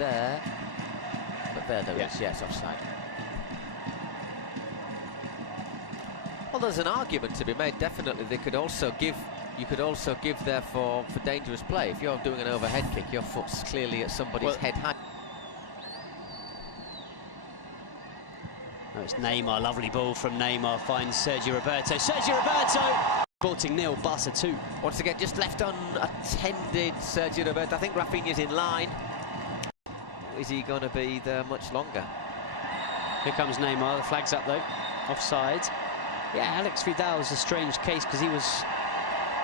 there? But there is, yes, offside. Well, there's an argument to be made, definitely. They could also give, you could also give there for dangerous play. If you're doing an overhead kick, your foot's clearly at somebody's head height. Oh, it's Neymar, lovely ball from Neymar, finds Sergio Roberto. Sergio Roberto! Sporting 0, Barca 2. Once again, just left unattended, Sergio Roberto. I think Rafinha's in line. Is he going to be there much longer? Here comes Neymar, the flag's up though. Offside. Yeah, Alex Vidal's a strange case because he was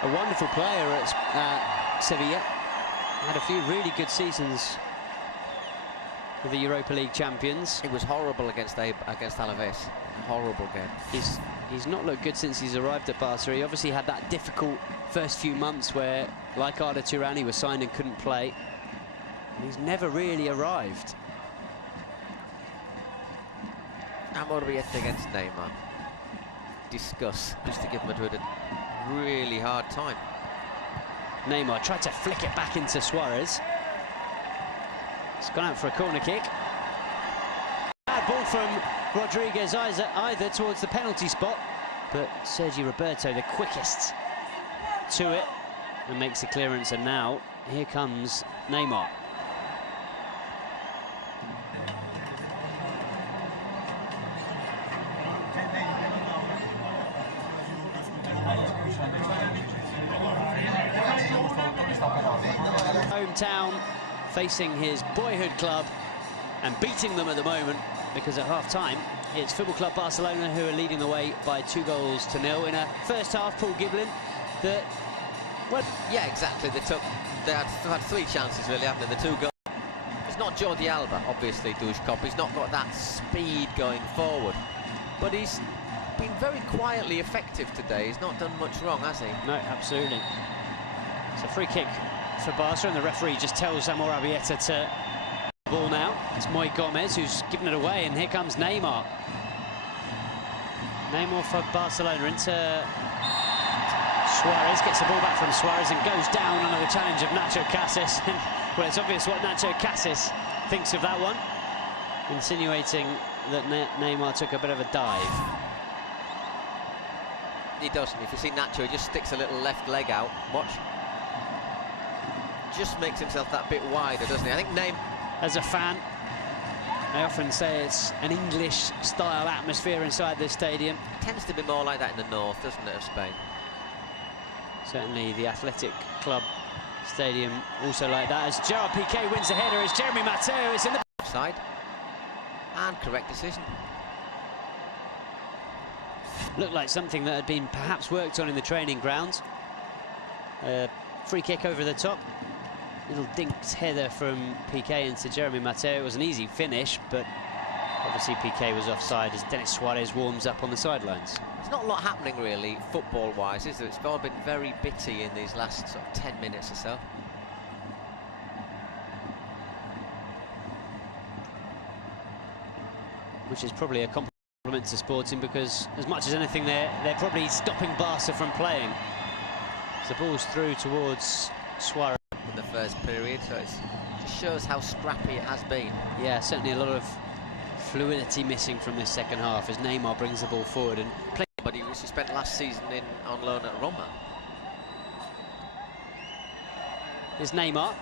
a wonderful player at Sevilla. Had a few really good seasons with the Europa League champions. He was horrible against Alaves. Horrible game. He's not looked good since he's arrived at Barca. He obviously had that difficult first few months where, like Arda Turan, he was signed and couldn't play. And he's never really arrived. Amorbieta against Neymar. Discuss, just to give Madrid a really hard time. Neymar tried to flick it back into Suarez. It's gone out for a corner kick. Bad ball from Rodriguez either towards the penalty spot, but Sergio Roberto the quickest to it and makes the clearance, and now here comes Neymar. Hometown, facing his boyhood club and beating them at the moment, because at half-time it's Football Club Barcelona who are leading the way by 2-0 in a first half. Paul Giblin, that, well, yeah, exactly. They had 3 chances really, haven't they? The 2 goals. It's not Jordi Alba, obviously, Dushkop. He's not got that speed going forward, but he's been very quietly effective today. He's not done much wrong, has he? No, absolutely. It's a free kick for Barca, and the referee just tells Amorbieta to ball now. It's Moy Gomez who's given it away, and here comes Neymar. Neymar for Barcelona into Suarez, gets the ball back from Suarez and goes down under the challenge of Nacho Casas. Well, it's obvious what Nacho Casas thinks of that one, insinuating that Neymar took a bit of a dive. He doesn't. If you see Nacho, he just sticks a little left leg out. Watch. Just makes himself that bit wider, doesn't he? I think Neymar, as a fan, I often say it's an English-style atmosphere inside this stadium. It tends to be more like that in the north, doesn't it, of Spain? Certainly the Athletic Club Stadium also like that, as Gerard Piqué wins the header, as Jeremy Mateo is in the offside. And correct decision. Looked like something that had been perhaps worked on in the training grounds. Free kick over the top. Little dinked header from Piqué into Jeremy Mateo. It was an easy finish, but obviously Piqué was offside as Denis Suarez warms up on the sidelines. There's not a lot happening really, football-wise, is there? It's all been very bitty in these last sort of 10 minutes or so. Which is probably a compliment to Sporting, because as much as anything they're probably stopping Barca from playing. The ball's through towards Suarez in the first period, so it just shows how scrappy it has been. Yeah, certainly a lot of fluidity missing from this second half as Neymar brings the ball forward and plays. But he spent last season on loan at Roma. Here's Neymar.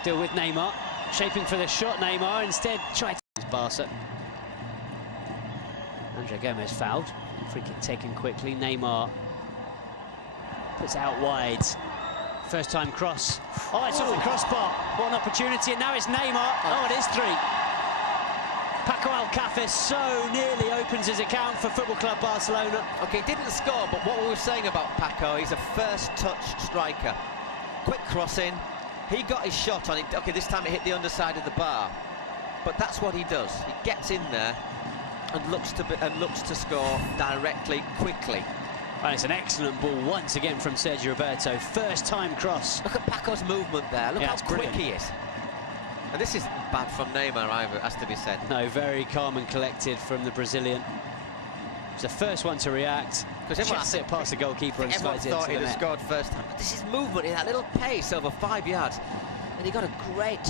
Still with Neymar, shaping for the shot. Neymar instead tried to Barca. Andre Gomez fouled. Free kick taken quickly. Neymar puts it out wide. First time cross. Oh, it's off the crossbar. What an opportunity, and now it's Neymar. Oh, it is 3. Paco Alcácer so nearly opens his account for Football Club Barcelona. Okay, didn't score, but what we were saying about Paco, he's a first touch striker. Quick crossing. He got his shot on it. Okay, this time it hit the underside of the bar. But that's what he does. He gets in there and looks to score directly, quickly. And it's an excellent ball once again from Sergio Roberto. First time cross. Look at Paco's movement there. Look how quick he is. And this isn't bad from Neymar either, has to be said. No, very calm and collected from the Brazilian. It's the first one to react. Because everyone it past the goalkeeper and slides it into the net. Everyone thought he'd have scored first time. But this is movement in that little pace over 5 yards. And he got a great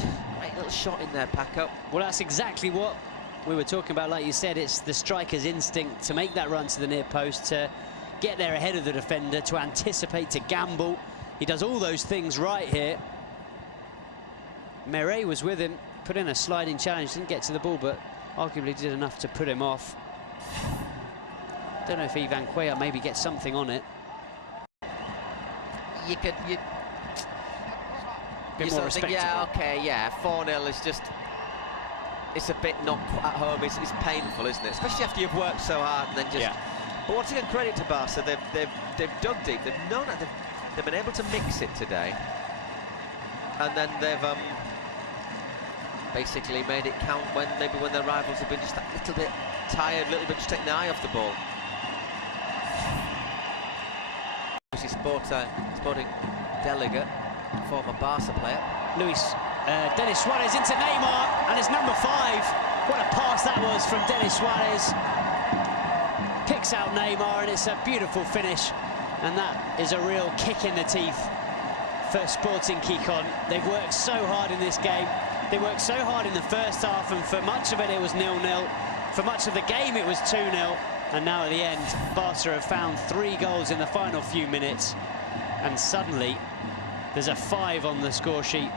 little shot in there, Paco. Well, that's exactly what we were talking about. Like you said, it's the striker's instinct to make that run to the near post, to get there ahead of the defender, to anticipate, to gamble. He does all those things right here. Meret was with him, put in a sliding challenge, didn't get to the ball, but arguably did enough to put him off. Don't know if Ivan Cuellar maybe gets something on it. You Bit more respectable. Yeah, okay, yeah, 4-0 is just, it's a bit not at home. It's painful, isn't it? Especially after you've worked so hard and then just. Yeah. But once again, credit to Barca, they've dug deep. They've been able to mix it today, and then they've basically made it count when their rivals have been just a little bit tired, a little bit just taking the eye off the ball. Sporting delegate, former Barca player. Denis Suarez into Neymar, and it's number 5. What a pass that was from Denis Suarez. Picks out Neymar, and it's a beautiful finish. And that is a real kick in the teeth for Sporting Gijon. They've worked so hard in this game. They worked so hard in the first half, and for much of it was 0-0. For much of the game it was 2-0. And now at the end, Barca have found 3 goals in the final few minutes. And suddenly, there's a 5 on the score sheet.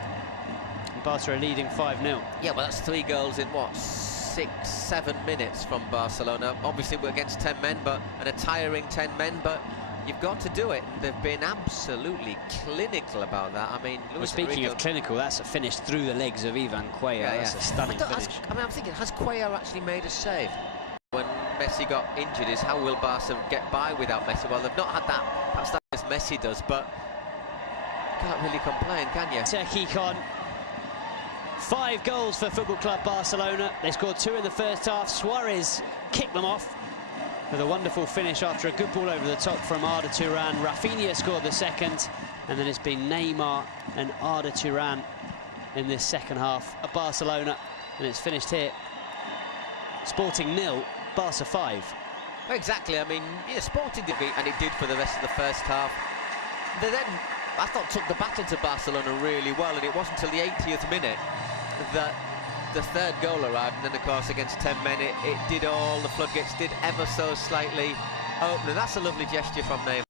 And Barca are leading 5-0. Yeah, well, that's 3 goals in, what, 6-7 minutes from Barcelona. Obviously, we're against 10 men, and a tiring 10 men, but you've got to do it. And they've been absolutely clinical about that. I mean, well, speaking of clinical, that's a finish through the legs of Ivan Cuellar. Yeah, that's a stunning finish. I'm thinking, has Cuellar actually made a save? When Messi got injured, is how will Barca get by without Messi? Well, they've not had that, perhaps that as Messi does, but can't really complain, can you? Gijon, 5 goals for Football Club Barcelona. They scored 2 in the first half. Suarez kicked them off with a wonderful finish after a good ball over the top from Arda Turan. Rafinha scored the second, and then it's been Neymar and Arda Turan in this second half of Barcelona, and it's finished here. Sporting 0, Barca 5. Well, exactly. I mean, yeah, Sporting did beat, and it did for the rest of the first half. They then, I thought, took the battle to Barcelona really well, and it wasn't until the 80th minute that the 3rd goal arrived. And then, of course, against 10 men, it did all, the floodgates did ever so slightly open, and that's a lovely gesture from Neymar.